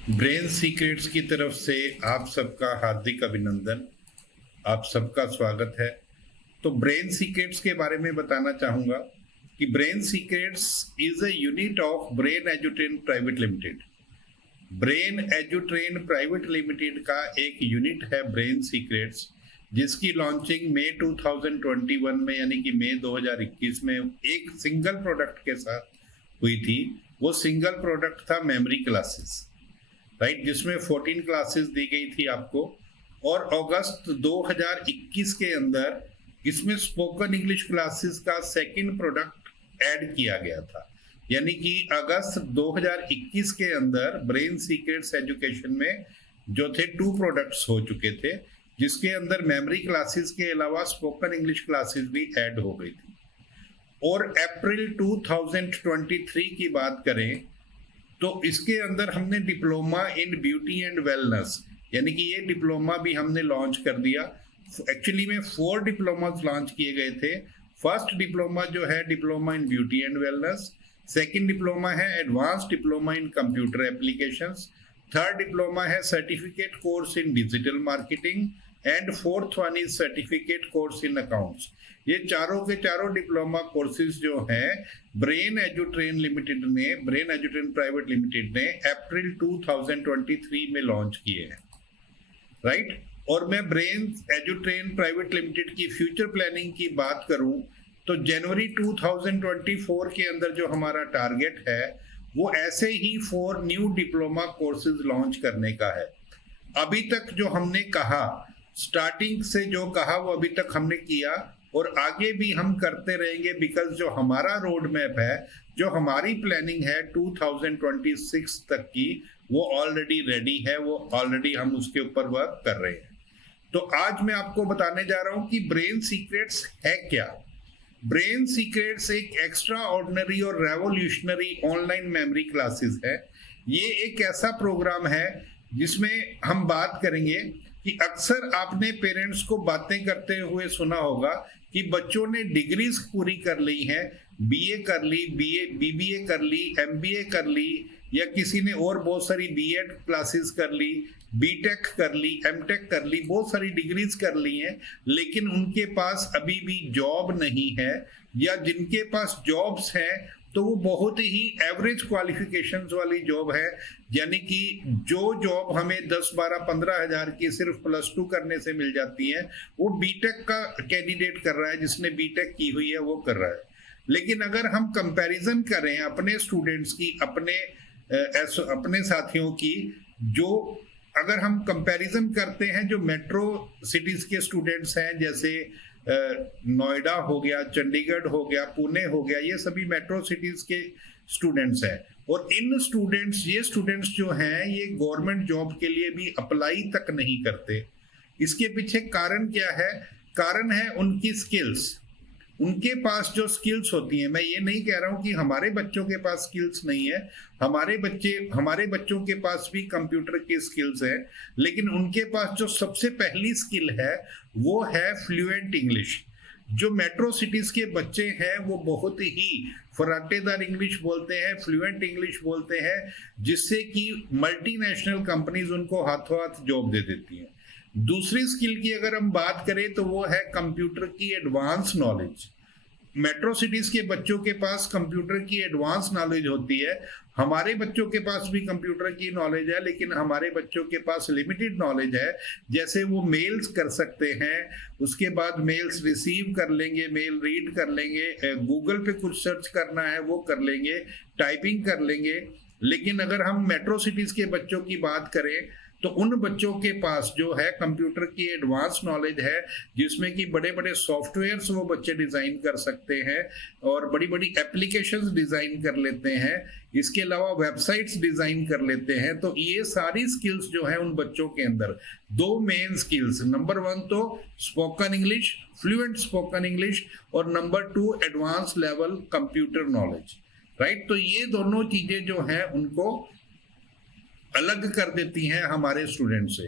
Brain secrets की तरफ से आप सबका हार्दिक अभिनंदन। आप सबका स्वागत है। तो ब्रेन सीक्रेट्स के बारे में बताना चाहूँगा कि Brain Secrets is a unit of Brain Edutrain Private Limited. Brain Edutrain Private Limited का एक यूनिट है ब्रेन सीक्रेट्स, जिसकी लॉन्चिंग मई 2021 में यानी कि मई 2021 में एक सिंगल प्रोडक्ट के साथ हुई थी। वो सिंगल प्रोडक्ट था मेमोरी क्लासेस, राइट, जिसमें 14 क्लासेस दी गई थी आपको। और अगस्त 2021 के अंदर इसमें स्पोकन इंग्लिश क्लासेस का सेकंड प्रोडक्ट ऐड किया गया था। यानी कि अगस्त 2021 के अंदर ब्रेन सीक्रेट्स एजुकेशन में जो थे 2 प्रोडक्ट्स हो चुके थे, जिसके अंदर मेमोरी क्लासेस के अलावा स्पोकन इंग्लिश क्लासेस भी ऐड हो गई थी। और अप्रैल 2023 की बात करें तो इसके अंदर हमने diploma in beauty and wellness, यानी कि ये डिप्लोमा भी हमने लॉन्च कर दिया। एक्चुअली में 4 डिप्लोमास लॉन्च किए गए थे। फर्स्ट डिप्लोमा जो है diploma in beauty and wellness, second diploma है advance diploma in computer applications, third diploma है certificate course in digital marketing and fourth one is certificate course in accounts. ये चारों के चारों डिप्लोमा कोर्सेज जो हैं ब्रेन एजुट्रेन प्राइवेट लिमिटेड ने अप्रैल 2023 में लॉन्च किए हैं, राइट। और मैं ब्रेन एजुट्रेन प्राइवेट लिमिटेड की फ्यूचर प्लानिंग की बात करूं तो जनवरी 2024 के अंदर जो हमारा टारगेट है वो ऐसे ही 4 न्यू डिप्लोमा कोर्सेज लॉन्च करने का है। अभी तक जो हमने कहा, स्टार्टिंग से जो कहा वो अभी तक हमने किया और आगे भी हम करते रहेंगे, बिकॉज जो हमारा रोड मैप है, जो हमारी प्लानिंग है 2026 तक की, वो ऑलरेडी रेडी है, वो ऑलरेडी हम उसके ऊपर वर्क कर रहे हैं। तो आज मैं आपको बताने जा रहा हूं कि ब्रेन सीक्रेट्स है क्या। ब्रेन सीक्रेट्स एक एक्स्ट्रा ऑर्डिनरी और रेवोल्यूशनरी ऑनलाइन मेमोरी क्लासेस है। ये एक ऐसा प्रोग्राम है जिसमें हम बात करेंगे कि अक्सर आपने पेरेंट्स को बातें करते हुए सुना होगा कि बच्चों ने डिग्रीज पूरी कर ली हैं, बीए कर ली, बीबीए कर ली, एमबीए कर ली, या किसी ने और बहुत सारी बीएड क्लासेस कर ली, बीटेक कर ली, एमटेक कर ली, बहुत सारी डिग्रीज कर ली हैं, लेकिन उनके पास अभी भी जॉब नहीं है, या जिनके पास जॉब्स हैं तो वो बहुत ही एवरेज क्वालिफिकेशंस वाली जॉब है। यानी कि जो जॉब हमें 10, 12, 15 हजार की सिर्फ +2 करने से मिल जाती है, वो बीटेक का कैंडिडेट कर रहा है, जिसने बीटेक की हुई है वो कर रहा है। लेकिन अगर हम कंपैरिजन करें अपने स्टूडेंट्स की, अपने साथियों की, जो अगर हम कंपैरिजन करते हैं जो मेट्रो सिटीज के स्टूडेंट्स हैं, जैसे नोएडा हो गया, चंडीगढ़ हो गया, पुणे हो गया, ये सभी मेट्रो सिटीज के स्टूडेंट्स हैं। और ये स्टूडेंट्स जो हैं ये गवर्नमेंट जॉब के लिए भी अप्लाई तक नहीं करते। इसके पीछे कारण क्या है? कारण है उनकी स्किल्स। उनके पास जो स्किल्स होती हैं, मैं ये नहीं कह रहा हूं कि हमारे बच्चों के पास स्किल्स नहीं है, हमारे बच्चों के पास भी कंप्यूटर की स्किल्स है, लेकिन उनके पास जो सबसे पहली स्किल है वो है फ्लुएंट इंग्लिश। जो मेट्रो सिटीज के बच्चे हैं वो बहुत ही फराटेदार इंग्लिश बोलते हैं, फ्लुएंट इंग्लिश बोलते हैं, जिससे कि मल्टीनेशनल कंपनीज उनको हाथों हाथ जॉब दे देती हैं। दूसरी स्किल की अगर हम बात करें तो वो है कंप्यूटर की एडवांस नॉलेज। मेट्रो सिटीज के बच्चों के पास कंप्यूटर की एडवांस नॉलेज होती है, हमारे बच्चों के पास भी कंप्यूटर की नॉलेज है, लेकिन हमारे बच्चों के पास लिमिटेड नॉलेज है। जैसे वो मेल्स कर सकते हैं, उसके बाद मेल्स रिसीव कर लेंगे, मेल रीड कर लेंगे, गूगल पे कुछ सर्च करना है वो कर लेंगे, टाइपिंग कर लेंगे। लेकिन अगर हम मेट्रो सिटीज के बच्चों की बात करें तो उन बच्चों के पास जो है कंप्यूटर की एडवांस नॉलेज है, जिसमें कि बड़े बड़े सॉफ्टवेयर्स वो बच्चे डिजाइन कर सकते हैं और बड़ी बड़ी एप्लीकेशंस डिजाइन कर लेते हैं। इसके अलावा वेबसाइट्स डिजाइन कर लेते हैं। तो ये सारी स्किल्स जो है उन बच्चों के अंदर, 2 मेन स्किल्स, नंबर 1 तो spoken English, fluent spoken English, और number 2 advance level computer knowledge, right. तो ये दोनों चीजें जो हैं उनको अलग कर देती हैं हमारे स्टूडेंट से।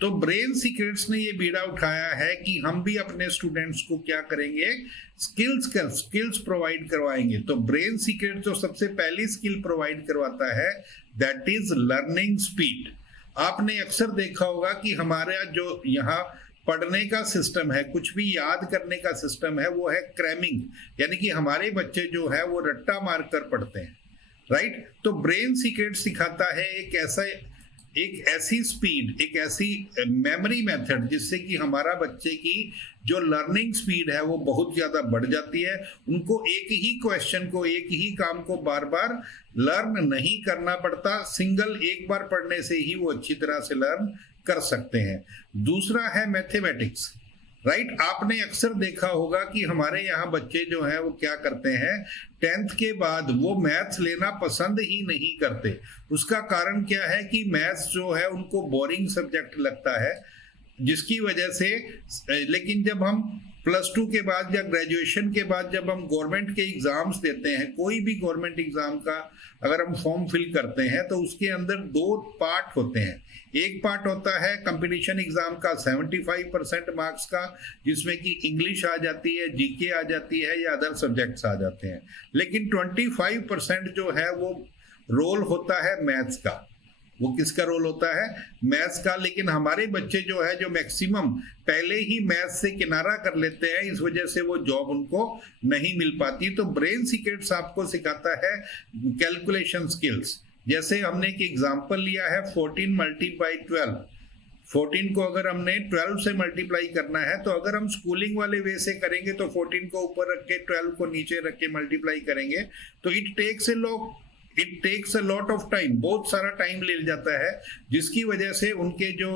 तो ब्रेन सीक्रेट्स ने ये बीड़ा उठाया है कि हम भी अपने स्टूडेंट्स को क्या करेंगे, स्किल्स प्रोवाइड करवाएंगे। तो ब्रेन सीक्रेट जो सबसे पहली स्किल प्रोवाइड करवाता है दैट इज लर्निंग स्पीड। आपने अक्सर देखा होगा कि हमारा जो यहाँ पढ़ने का सिस्टम है, कुछ भी याद करने का सिस्टम है, वो है क्रैमिंग, यानी कि हमारे बच्चे जो है वो रट्टा मार कर पढ़ते हैं, राइट। तो ब्रेन सीक्रेट सिखाता है एक ऐसी स्पीड, एक ऐसी मेमोरी मेथड जिससे कि हमारा बच्चे की जो लर्निंग स्पीड है वो बहुत ज्यादा बढ़ जाती है। उनको एक ही क्वेश्चन को, एक ही काम को बार बार लर्न नहीं करना पड़ता, सिंगल एक बार पढ़ने से ही वो अच्छी तरह से लर्न कर सकते हैं। दूसरा है मैथमेटिक्स, राइट। आपने अक्सर देखा होगा कि हमारे यहाँ बच्चे जो हैं वो क्या करते हैं, 10th के बाद वो मैथ्स लेना पसंद ही नहीं करते। उसका कारण क्या है कि मैथ्स जो है उनको बोरिंग सब्जेक्ट लगता है, जिसकी वजह से लेकिन जब हम +2 के बाद या ग्रेजुएशन के बाद जब हम गवर्नमेंट के एग्जाम्स देते हैं, कोई भी गवर्नमेंट एग्जाम का अगर हम फॉर्म फिल करते हैं तो उसके अंदर 2 पार्ट होते हैं। एक पार्ट होता है कंपटीशन एग्जाम का 75% मार्क्स का, जिसमें कि इंग्लिश आ जाती है, जीके आ जाती है या अदर सब्जेक्ट्स आ जाते हैं। लेकिन 25% जो है वो रोल होता है मैथ्स का। वो किसका रोल होता है, मैथ्स का। लेकिन हमारे बच्चे जो है जो मैक्सिमम पहले ही मैथ्स से किनारा कर लेते हैं, इस वजह से वो जॉब उनको नहीं मिल पाती। तो ब्रेन सीक्रेट्स आपको सिखाता है कैलकुलेशन स्किल्स। जैसे हमने एक एग्जांपल लिया है 14 × 12। 14 को अगर हमने 12 से मल्टीप्लाई करना है तो अगर हम स्कूलिंग वाले वे से करेंगे तो 14 को ऊपर रख के 12 को नीचे रख के मल्टीप्लाई करेंगे तो it takes a lot of time, बहुत सारा टाइम ले जाता है, जिसकी वजह से उनके जो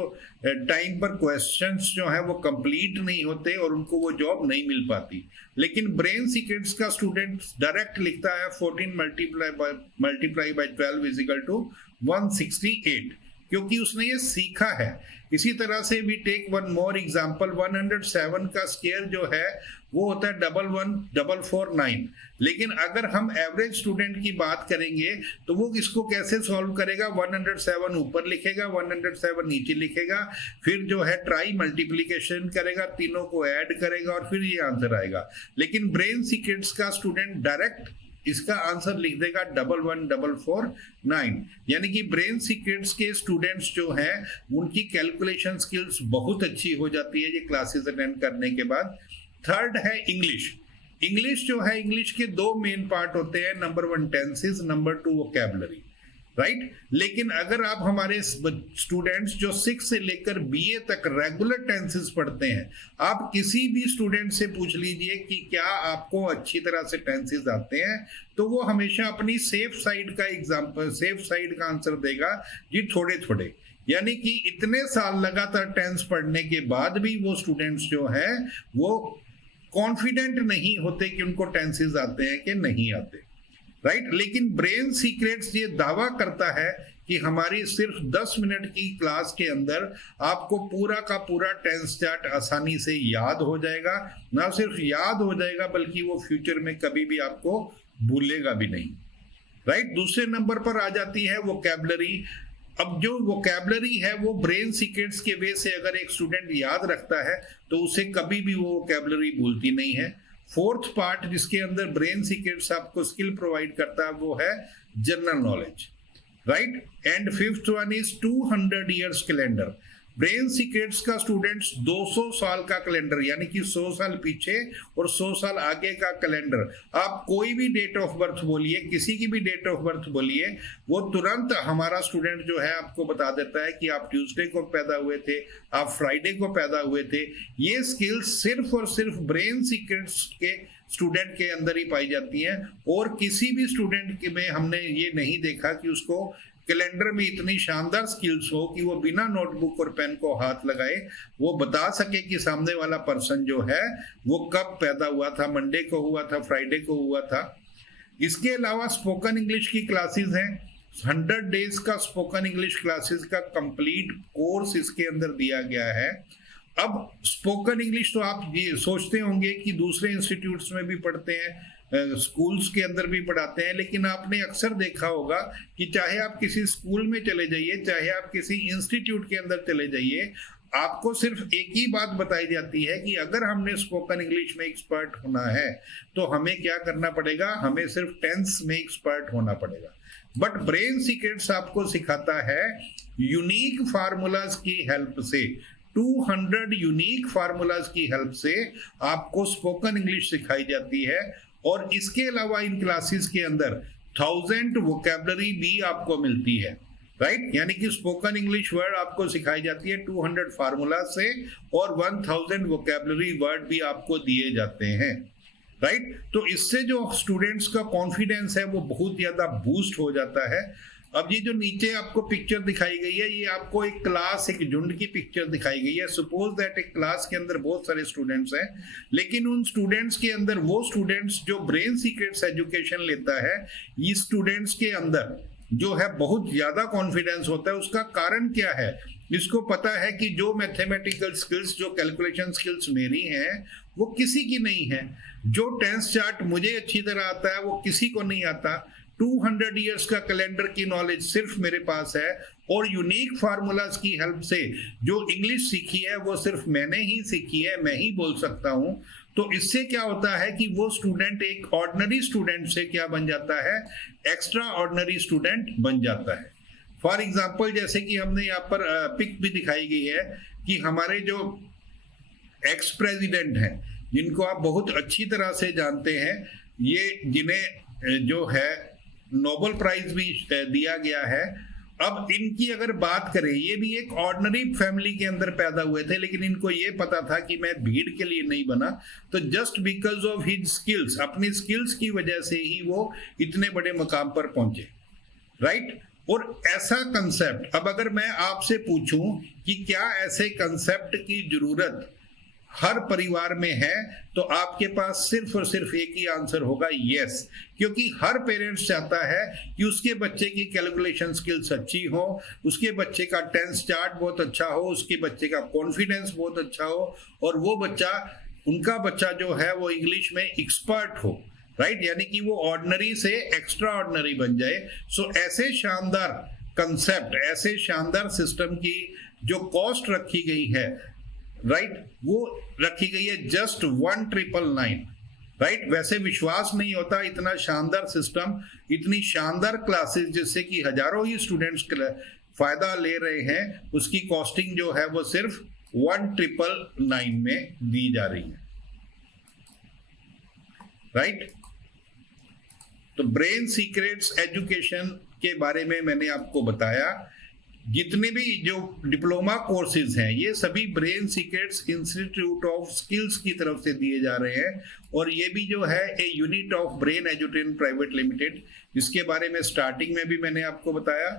टाइम पर क्वेश्चंस जो है वो कंप्लीट नहीं होते और उनको वो जॉब नहीं मिल पाती। लेकिन ब्रेन सीक्रेट्स का स्टूडेंट डायरेक्ट लिखता है 14 multiply by 12 is equal to 168, क्योंकि उसने ये सीखा है। इसी तरह से भी टेक वन मोर एग्जांपल, 107 का स्क्वायर जो है वो होता है 11449। लेकिन अगर हम एवरेज स्टूडेंट की बात करेंगे तो वो इसको कैसे सॉल्व करेगा, 107 ऊपर लिखेगा, 107 नीचे लिखेगा, फिर जो है ट्राई मल्टीप्लीकेशन करेगा, तीनों को ऐड करेगा और फिर ये आंसर आएगा। लेकिन ब्रेन सीक्रेट्स का स्टूडेंट डायरेक्ट इसका आंसर लिख देगा 11449। यानी कि ब्रेन सीक्रेट्स के स्टूडेंट्स जो हैं उनकी कैलकुलेशन स्किल्स बहुत अच्छी हो जाती है ये क्लासेस अटेंड करने के बाद। थर्ड है इंग्लिश। इंग्लिश जो है, इंग्लिश के 2 मेन पार्ट होते हैं, number 1 tenses, number 2 vocabulary, right. लेकिन अगर आप हमारे स्टूडेंट्स जो 6 से लेकर BA तक रेगुलर टेंसेस पढ़ते हैं, आप किसी भी स्टूडेंट से पूछ लीजिए कि क्या आपको अच्छी तरह से टेंसेस आते हैं, तो वो हमेशा अपनी सेफ साइड का आंसर देगा जी थोड़े थोड़े। यानी कि इतने साल लगातार टेंस पढ़ने के बाद भी वो स्टूडेंट्स जो है वो कॉन्फिडेंट नहीं होते कि उनको टेंसेस आते हैं कि नहीं आते, राइट। लेकिन ब्रेन सीक्रेट्स ये दावा करता है कि हमारी सिर्फ 10 मिनट की क्लास के अंदर आपको पूरा का पूरा टेंस चार्ट आसानी से याद हो जाएगा। ना सिर्फ याद हो जाएगा बल्कि वो फ्यूचर में कभी भी आपको भूलेगा भी नहीं, राइट। दूसरे नंबर पर आ जाती है वोकैबुलरी। अब जो वोकैबुलरी है वो ब्रेन सीक्रेट्स के वे से अगर एक स्टूडेंट याद रखता है तो उसे कभी भी वो वोकैबुलरी भूलती नहीं है। फोर्थ पार्ट जिसके अंदर ब्रेन सीक्रेट्स आपको स्किल प्रोवाइड करता है वो है general knowledge, right. And fifth one is 200 years calendar. Brain secrets का स्टूडेंट्स 200 साल का कैलेंडर, यानी कि 100 साल पीछे और 100 साल आगे का कैलेंडर, आप कोई भी डेट ऑफ बर्थ बोलिए, किसी की भी डेट ऑफ बर्थ बोलिए, वो तुरंत हमारा स्टूडेंट जो है आपको बता देता है कि आप ट्यूसडे को पैदा हुए थे, आप फ्राइडे को पैदा हुए थे। ये स्किल्स सिर्फ और सिर्फ ब्रेन सीक्रेट्स के स्टूडेंट के अंदर ही पाई जाती हैं, और किसी भी स्टूडेंट में हमने ये नहीं देखा कि उसको कैलेंडर में इतनी शानदार स्किल्स हो कि वो बिना नोटबुक और पेन को हाथ लगाए वो बता सके कि सामने वाला पर्सन जो है वो कब पैदा हुआ था, मंडे को हुआ था, फ्राइडे को हुआ था। इसके अलावा स्पोकन इंग्लिश की क्लासेस हैं, 100 डेज का स्पोकन इंग्लिश क्लासेस का कंप्लीट कोर्स इसके अंदर दिया गया है। अब स्पोकन इंग्लिश तो आप ये सोचते होंगे कि दूसरे इंस्टीट्यूट्स में भी पढ़ते हैं, स्कूल्स के अंदर भी पढ़ाते हैं, लेकिन आपने अक्सर देखा होगा कि चाहे आप किसी स्कूल में चले जाइए, चाहे आप किसी इंस्टीट्यूट के अंदर चले जाइए, आपको सिर्फ एक ही बात बताई जाती है कि अगर हमने स्पोकन इंग्लिश में एक्सपर्ट होना है तो हमें क्या करना पड़ेगा, हमें सिर्फ टेंस में एक्सपर्ट होना पड़ेगा। बट ब्रेन सीक्रेट्स आपको सिखाता है यूनिक फार्मूलाज की हेल्प से, 200 यूनिक फार्मूलाज की हेल्प से आपको स्पोकन इंग्लिश सिखाई जाती है। और इसके अलावा इन क्लासेस के अंदर 1000 वोकैबुलरी भी आपको मिलती है, राइट। यानी कि स्पोकन इंग्लिश वर्ड आपको सिखाई जाती है 200 फार्मूला से, और 1000 वोकैबुलरी वर्ड भी आपको दिए जाते हैं, राइट। तो इससे जो स्टूडेंट्स का कॉन्फिडेंस है वो बहुत ज्यादा बूस्ट हो जाता है। अब ये जो नीचे आपको पिक्चर दिखाई गई है, ये आपको एक क्लास, एक झुंड की पिक्चर दिखाई गई है। सपोज दैट एक क्लास के अंदर बहुत सारे स्टूडेंट्स हैं, लेकिन उन स्टूडेंट्स के अंदर वो स्टूडेंट्स जो ब्रेन सीक्रेट्स एजुकेशन लेता है, ये स्टूडेंट्स के अंदर जो है बहुत ज्यादा कॉन्फिडेंस होता है। उसका कारण क्या है? इसको पता है कि जो मैथमेटिकल स्किल्स, जो कैलकुलेशन स्किल्स मेरी हैं वो किसी की नहीं है। जो टेंस चार्ट मुझे अच्छी तरह आता है वो किसी को नहीं आता। 200 इयर्स का कैलेंडर की नॉलेज सिर्फ मेरे पास है, और यूनिक फार्मूलाज की हेल्प से जो इंग्लिश सीखी है वो सिर्फ मैंने ही सीखी है, मैं ही बोल सकता हूं। तो इससे क्या होता है कि वो स्टूडेंट एक ऑर्डिनरी स्टूडेंट से क्या बन जाता है, एक्स्ट्रा ऑर्डिनरी स्टूडेंट बन जाता है। फॉर एग्जाम्पल, जैसे कि हमने यहाँ पर पिक भी दिखाई गई है कि हमारे जो एक्स प्रेसिडेंट हैं, जिनको आप बहुत अच्छी तरह से जानते हैं, ये जिन्हें जो है नोबेल प्राइज भी दिया गया है। अब इनकी अगर बात करें, ये भी एक ऑर्डिनरी फैमिली के अंदर पैदा हुए थे, लेकिन इनको ये पता था कि मैं भीड़ के लिए नहीं बना। तो just because of his skills, अपनी स्किल्स की वजह से ही वो इतने बड़े मकाम पर पहुंचे, राइट। और ऐसा कंसेप्ट, अब अगर मैं आपसे पूछूं कि क्या ऐसे कंसेप्ट की जरूरत हर परिवार में है, तो आपके पास सिर्फ और सिर्फ एक ही आंसर होगा, यस। क्योंकि हर पेरेंट्स चाहता है कि उसके बच्चे की कैलकुलेशन स्किल्स अच्छी हो, उसके बच्चे का टेंस चार्ट बहुत अच्छा हो, उसके बच्चे का कॉन्फिडेंस बहुत अच्छा हो, और वो बच्चा, उनका बच्चा जो है वो इंग्लिश में एक्सपर्ट हो, राइट। यानी कि वो ऑर्डिनरी से एक्स्ट्रा ऑर्डिनरी बन जाए। सो ऐसे शानदार कंसेप्ट, ऐसे शानदार सिस्टम की जो कॉस्ट रखी गई है, राइट, वो रखी गई है जस्ट 1999, राइट। वैसे विश्वास नहीं होता, इतना शानदार सिस्टम, इतनी शानदार क्लासेस जिससे कि हजारों ही स्टूडेंट्स फायदा ले रहे हैं, उसकी कॉस्टिंग जो है वो सिर्फ 1999 में दी जा रही है, राइट। तो ब्रेन सीक्रेट्स एजुकेशन के बारे में मैंने आपको बताया। जितने भी जो डिप्लोमा कोर्सेज हैं, ये सभी brain secrets institute of skills की तरफ से दिए जा रहे हैं, और ये भी जो है ए यूनिट ऑफ ब्रेन एजुटेन प्राइवेट लिमिटेड, जिसके बारे में स्टार्टिंग में भी मैंने आपको बताया।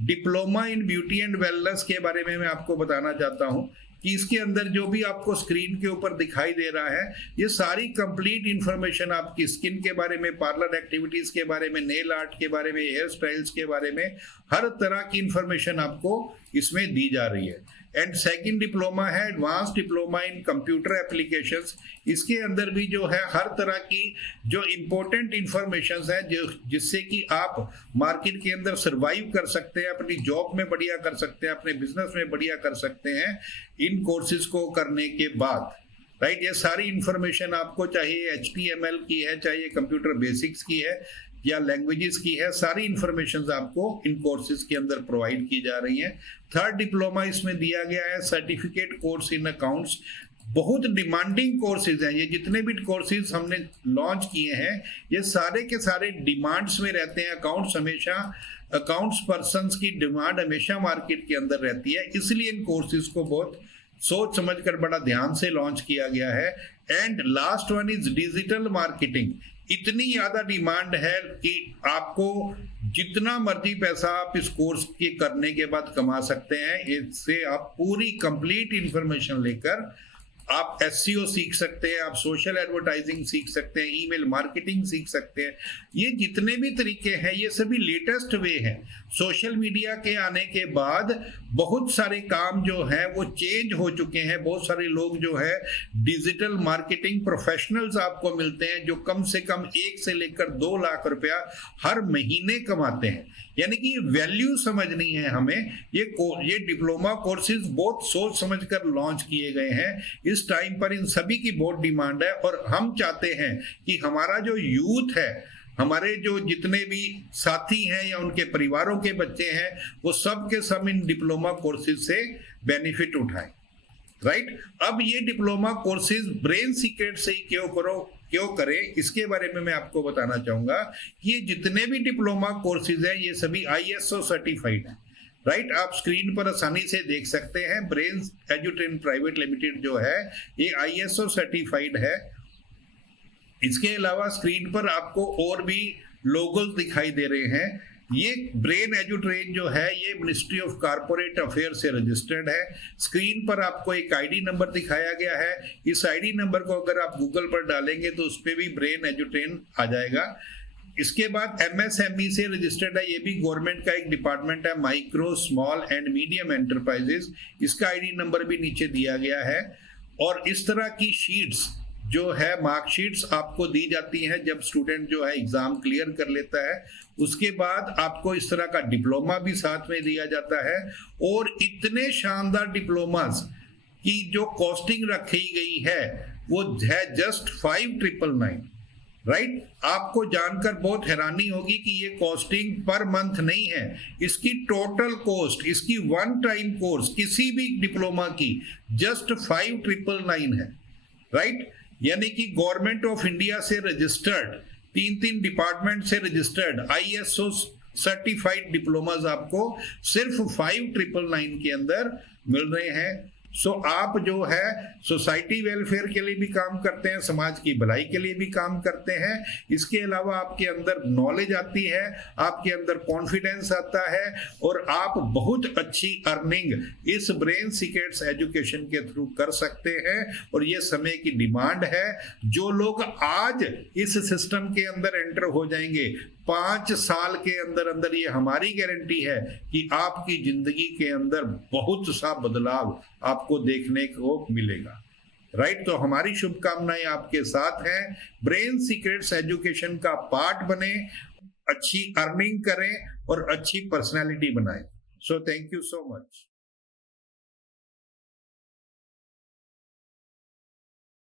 Diploma in beauty and wellness के बारे में मैं आपको बताना चाहता हूं कि इसके अंदर जो भी आपको स्क्रीन के ऊपर दिखाई दे रहा है, ये सारी कंप्लीट इंफॉर्मेशन आपकी स्किन के बारे में, पार्लर एक्टिविटीज के बारे में, नेल आर्ट के बारे में, हेयर स्टाइल्स के बारे में, हर तरह की इंफॉर्मेशन आपको इसमें दी जा रही है। एंड सेकंड डिप्लोमा है advance diploma in computer applications. इसके अंदर भी जो है हर तरह की जो इम्पोर्टेंट इंफॉर्मेशन है, जो जिससे कि आप मार्केट के अंदर सरवाइव कर सकते हैं, अपनी जॉब में बढ़िया कर सकते हैं, अपने बिजनेस में बढ़िया कर सकते हैं इन कोर्सेज को करने के बाद, राइट। ये सारी इंफॉर्मेशन आपको, चाहे HTML की है, चाहे कंप्यूटर बेसिक्स की है, या लैंग्वेजेस की है, सारी इंफॉर्मेशन आपको इन कोर्सेज के अंदर प्रोवाइड की जा रही हैं। थर्ड डिप्लोमा इसमें दिया गया है सर्टिफिकेट कोर्स इन अकाउंट्स। बहुत डिमांडिंग कोर्सेज हैं ये, जितने भी कोर्सेज हमने लॉन्च किए हैं ये सारे के सारे डिमांड्स में रहते हैं। अकाउंट्स पर्सन्स की डिमांड हमेशा मार्केट के अंदर रहती है, इसलिए इन कोर्सेज को बहुत सोच समझकर बड़ा ध्यान से लॉन्च किया गया है। And last one is digital marketing. इतनी ज्यादा डिमांड है कि आपको जितना मर्जी पैसा आप इस कोर्स के करने के बाद कमा सकते हैं। इससे आप पूरी कंप्लीट इंफॉर्मेशन लेकर आप एसईओ सीख सकते हैं, आप सोशल एडवर्टाइजिंग सीख सकते हैं, ईमेल मार्केटिंग सीख सकते हैं। ये जितने भी तरीके हैं ये सभी लेटेस्ट वे हैं। सोशल मीडिया के आने के बाद बहुत सारे काम जो है वो चेंज हो चुके हैं। बहुत सारे लोग जो है डिजिटल मार्केटिंग प्रोफेशनल्स आपको मिलते हैं जो कम से कम 1 से लेकर 2 लाख रुपया हर महीने कमाते हैं। यानी कि वैल्यू समझनी है हमें। ये डिप्लोमा कोर्सेज बहुत सोच समझकर लॉन्च किए गए हैं। इस टाइम पर इन सभी की बहुत डिमांड है और हम चाहते हैं कि हमारा जो यूथ है, हमारे जो जितने भी साथी हैं या उनके परिवारों के बच्चे हैं, वो सब के सब इन डिप्लोमा कोर्सेज से बेनिफिट उठाएं। राइट। अब ये डिप्लोमा कोर्सेज ब्रेन सीक्रेट से ही क्यों करें, इसके बारे में मैं आपको बताना चाहूंगा। ये जितने भी डिप्लोमा कोर्सेज हैं ये सभी ISO सर्टिफाइड हैं। राइट। आप स्क्रीन पर आसानी से देख सकते हैं ब्रेन एजुट्रेन प्राइवेट लिमिटेड जो है ये ISO सर्टिफाइड है। इसके अलावा स्क्रीन पर आपको और भी लोगोस दिखाई दे रहे हैं। ये ब्रेन एजुट्रेन जो है ये मिनिस्ट्री ऑफ कॉर्पोरेट अफेयर से रजिस्टर्ड है। स्क्रीन पर आपको एक आईडी नंबर दिखाया गया है। इस आईडी नंबर को अगर आप गूगल पर डालेंगे तो उस पर भी ब्रेन एजुट्रेन आ जाएगा। इसके बाद MSME से रजिस्टर्ड है। ये भी गवर्नमेंट का एक डिपार्टमेंट है, micro small and medium enterprises. इसका आईडी नंबर भी नीचे दिया गया है। और इस तरह की शीट्स जो है, मार्कशीट्स आपको दी जाती हैं जब स्टूडेंट जो है एग्जाम क्लियर कर लेता है। उसके बाद आपको इस तरह का डिप्लोमा भी साथ में दिया जाता है। और इतने शानदार डिप्लोमास की जो कॉस्टिंग रखी गई है वो है जस्ट 5,999। राइट। आपको जानकर बहुत हैरानी होगी कि ये कॉस्टिंग पर मंथ नहीं है, इसकी टोटल कॉस्ट, इसकी वन टाइम कोर्स किसी भी डिप्लोमा की जस्ट 5,999 है। राइट। यानी कि गवर्नमेंट ऑफ इंडिया से रजिस्टर्ड 3 डिपार्टमेंट से रजिस्टर्ड ISO सर्टिफाइड डिप्लोमास आपको सिर्फ 5,999 के अंदर मिल रहे हैं। सो आप जो है सोसाइटी वेलफेयर के लिए भी काम करते हैं, समाज की भलाई के लिए भी काम करते हैं। इसके अलावा आपके अंदर नॉलेज आती है, आपके अंदर कॉन्फिडेंस आता है और आप बहुत अच्छी अर्निंग इस ब्रेन सीक्रेट्स एजुकेशन के थ्रू कर सकते हैं। और ये समय की डिमांड है। जो लोग आज इस सिस्टम के अंदर एंटर हो जाएंगे 5 साल के अंदर अंदर, ये हमारी गारंटी है कि आपकी जिंदगी के अंदर बहुत सा बदलाव आपको देखने को मिलेगा। राइट। तो हमारी शुभकामनाएं आपके साथ हैं। ब्रेन सीक्रेट्स एजुकेशन का पार्ट बने, अच्छी अर्निंग करें और अच्छी पर्सनालिटी बनाएं। So thank you so much.